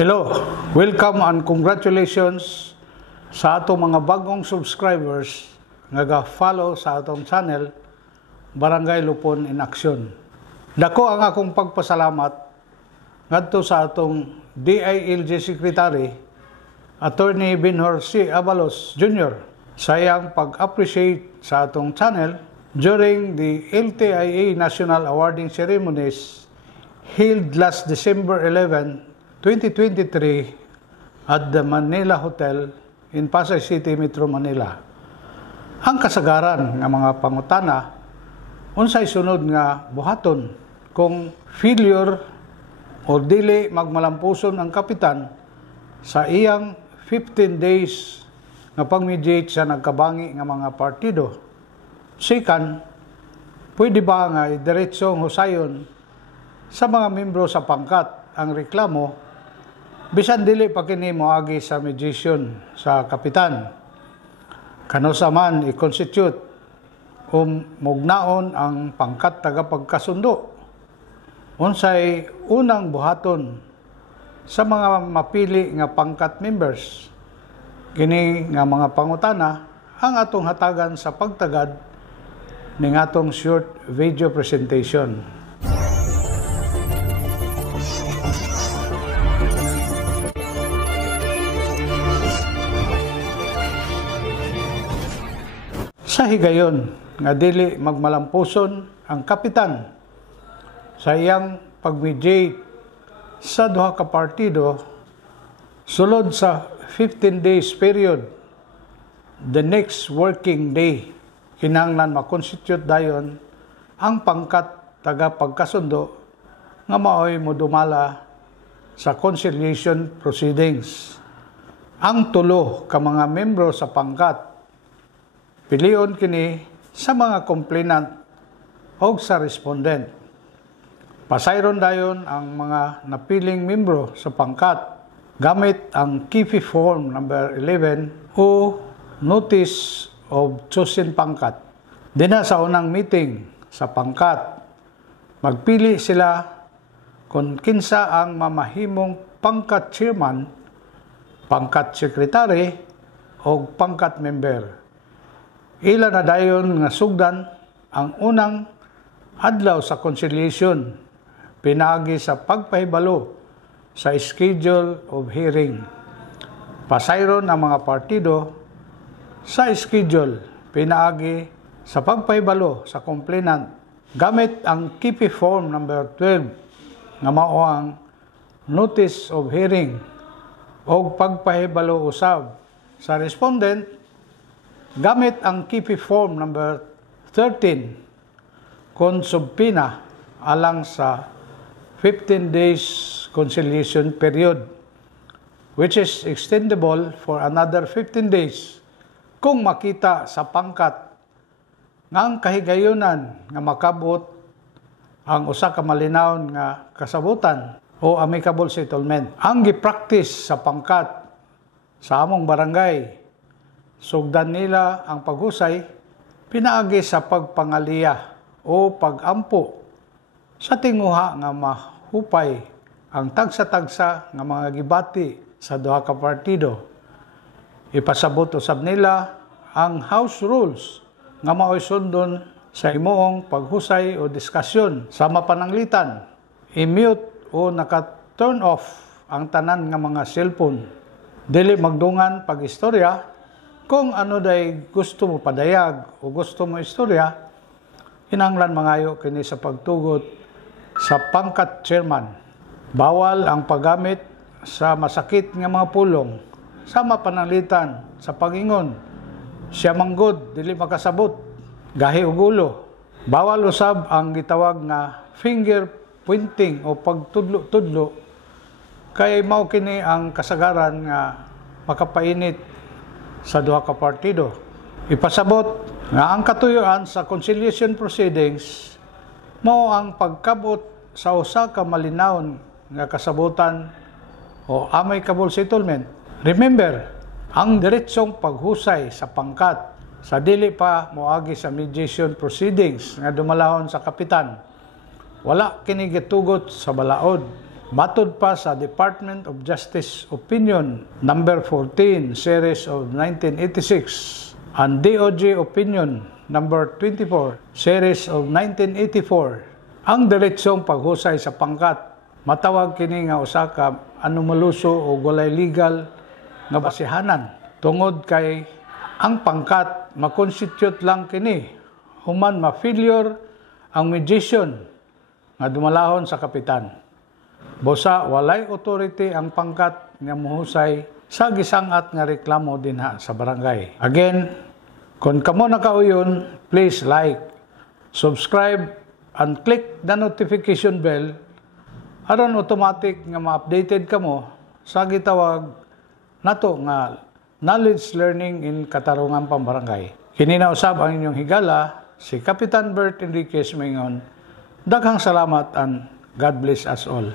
Hello, welcome and congratulations sa atong mga bagong subscribers nga ga-follow sa atong channel Barangay Lupon in Action. Dako ang akong pagpasalamat ngadto sa atong DILG Secretary Attorney Benhur C. Abalos Jr. sa iyang pag-appreciate sa atong channel during the LTIA National Awarding Ceremonies held last December 11, 2023 at the Manila Hotel in Pasay City, Metro Manila. Ang kasagaran nga mga pangutana unsay sunod nga buhaton kung failure o dili magmalampuson ang kapitan sa iyang 15 days nga pag-mediate sa nagkabangi nga mga partido. Second, pwede ba nga diretsong husayon sa mga membro sa pangkat ang reklamo bisan dili pa kini moagi sa mediation sa kapitan. Kanosa man i-constitute o mugnaon ang pangkat tagapagkasundo. Unsay unang buhaton sa mga mapili nga pangkat members. Kini nga mga pangutana ang atong hatagan sa pagtagad ning atong short video presentation. Sa higayon nga dili magmalampuson ang kapitan sa iyang pag-mediate sa duha ka partido sulod sa 15 days period, the next working day kinahanglan ma-constitute dayon ang pangkat tagapagkasundo nga maoy modumala sa conciliation proceedings. Ang tulo ka mga membro sa pangkat pilion kini sa mga complainant o sa respondent. Pasayron dayon ang mga napiling membro sa pangkat gamit ang KIFI Form number 11 o Notice of Chosen Pangkat. Dina sa unang meeting sa pangkat, magpili sila kung kinsa ang mamahimong pangkat chairman, pangkat secretary o pangkat member. Ila na dayon nga sugdan ang unang adlaw sa conciliation pinaagi sa pagpahibalo sa schedule of hearing. Pasayron ang mga partido sa schedule pinaagi sa pagpahibalo sa complainant gamit ang KIFI Form number 12 nga mao ang Notice of Hearing o pagpahibalo usab sa respondent gamit ang KIFI Form number 13 kon subpina alang sa 15 days conciliation period which is extendable for another 15 days kung makita sa pangkat nga ang kahigayunan nga makabot ang usa ka malinawon nga kasabutan o amicable settlement. Ang gipractice sa pangkat sa among barangay sugdan nila ang paghusay pinaagi sa pagpangaliya o pagampo sa tinguha nga mahupay ang tagsa-tagsa nga mga gibati sa duha ka partido. Ipasabot usab nila ang house rules nga maoy sundon sa imuong paghusay o diskusyon sa mapananglitan. I-mute o naka-turn off ang tanan nga mga cellphone. Dili magdungan pag-istorya. Kung ano day gusto mo padayag o gusto mo istorya, hinanglan mangayo kini sa pagtugot sa pangkat chairman. Bawal ang paggamit sa masakit nga mga pulong sa mapananglitan sa pagingon. Siya manggod, dili makasabot, gahi ug ulo. Bawal usab ang gitawag nga finger pointing o pagtudlo-tudlo kay mao kini ang kasagaran nga makapainit sa duha ka partido. Ipasabot nga ang katuyuan sa conciliation proceedings mao ang pagkabot sa usa ka malinawon nga kasabutan o amicable settlement. Remember, ang diretsong paghusay sa pangkat sa dili pa moagi sa mediation proceedings nga dumalahon sa kapitan, wala kini gitugot sa balaod Matod pa sa Department of Justice Opinion number 14, series of 1986, and DOJ Opinion number 24, series of 1984, ang diretsong paghusay sa pangkat matawag kini nga usa ka anomaluso o walay legal nga basihanan tungod kay ang pangkat makonstitute lang kini human ma-failure ang mediation nga dumalahon sa kapitan. Busa walay authority ang pangkat nga mohusay sa gisangat nga reklamo dinha sa barangay. Again, kung kamo nakauyon, please like, subscribe, and click the notification bell aron automatic nga ma-updated kamo sa gitawag nato nga knowledge learning in Katarungan Pambarangay. Kini na usab ang inyong higala, si Kapitan Bert Enriquez Mingon. Daghang salamat and God bless us all.